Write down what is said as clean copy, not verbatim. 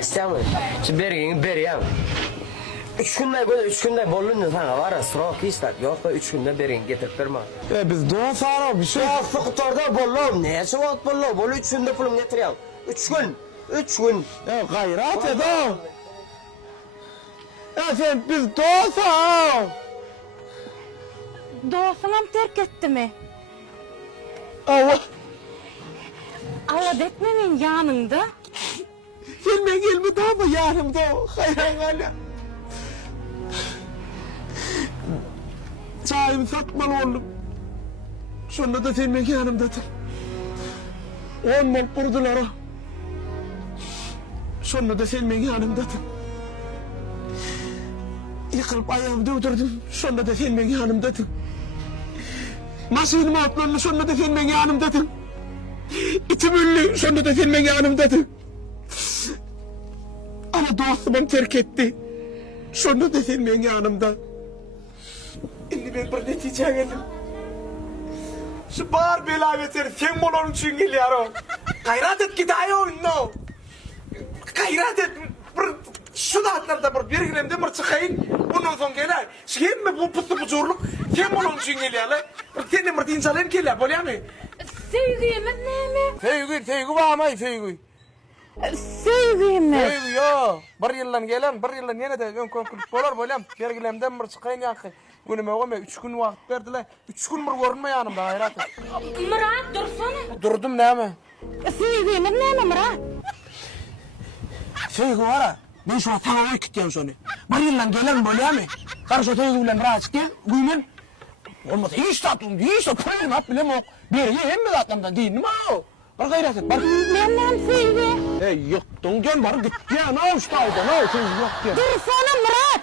İstemiyorum. Şimdi beriyem. 3 günde bolunca sana var ya sırak istat. Yok da 3 günde berin getirip verme. Biz doğa sağlam bir şey. Ya fıkıtarda bollum. Ne çabuk bollum. Bolu 3 günde pulum getireyim. 3 gün. 3 gün. Ya gayret et o. Ya sen biz doğa sağlam. Doğasını mı terk etti mi? Allah. Ayad etmemin yanında. Gelme daha mı yanımda o. Hayran hala. Çayımı satmalı oğlum. Sonra da senin yanımdadır. 10 mal kurdular o. Sonra da senin yanımdadır. Yıkılıp ayağımı dövdürdüm. Sonra da senin yanımdadır. Maşinimi atlandı. Sonra da senin yanımdadır. İçim ünlü. Sonra da senin yanımdadır. Ama doğası beni terk etti. Sonra da senin yanımda. Şimdi ben bir neticeye geldim. Şu bağır bela beter, sen molonun için geliyorum. Gayret et git ayı oyunu. Gayret et. Şu dağıtlarda bir giremde bir çıkayım. Bundan sonra gelir. Sen mi bu pıtı bucurluk? Sen molonun için geliyorlar. Sen de bir insanların geliyor, böyle mi? Sevgimiz ne mi? Sevgi var ama sevgi. Sevgimiz. Sevgi ya. Bir yıldan gelen, bir yıldan yine de ön konkurslar bolar böyle. Bir gilemden bir çıkayım yakı. Günüme koyma 3 gün vakit verdiler. 3 gün bir görünme yanımda hayrat. Murat dursana. Durdum ne mi? Sevgimiz ne mi Murat? Sevgi var ha. Ben şu an sana gideceğim sonra. Bir yıldan gelen böyle mi? Karşı sevgi bilen rahat gel. Gümen. Olmaz. Hiç tatlım. Hiç de koyayım hep bilem o. Bir ye hem mi tatlımdan değil mi o? Bak gayret et. Bak. Benden sevgi. Yıktın gel bari git ya. Ne olmuş kayda? Ne olmuş yok ya. Dursana Murat.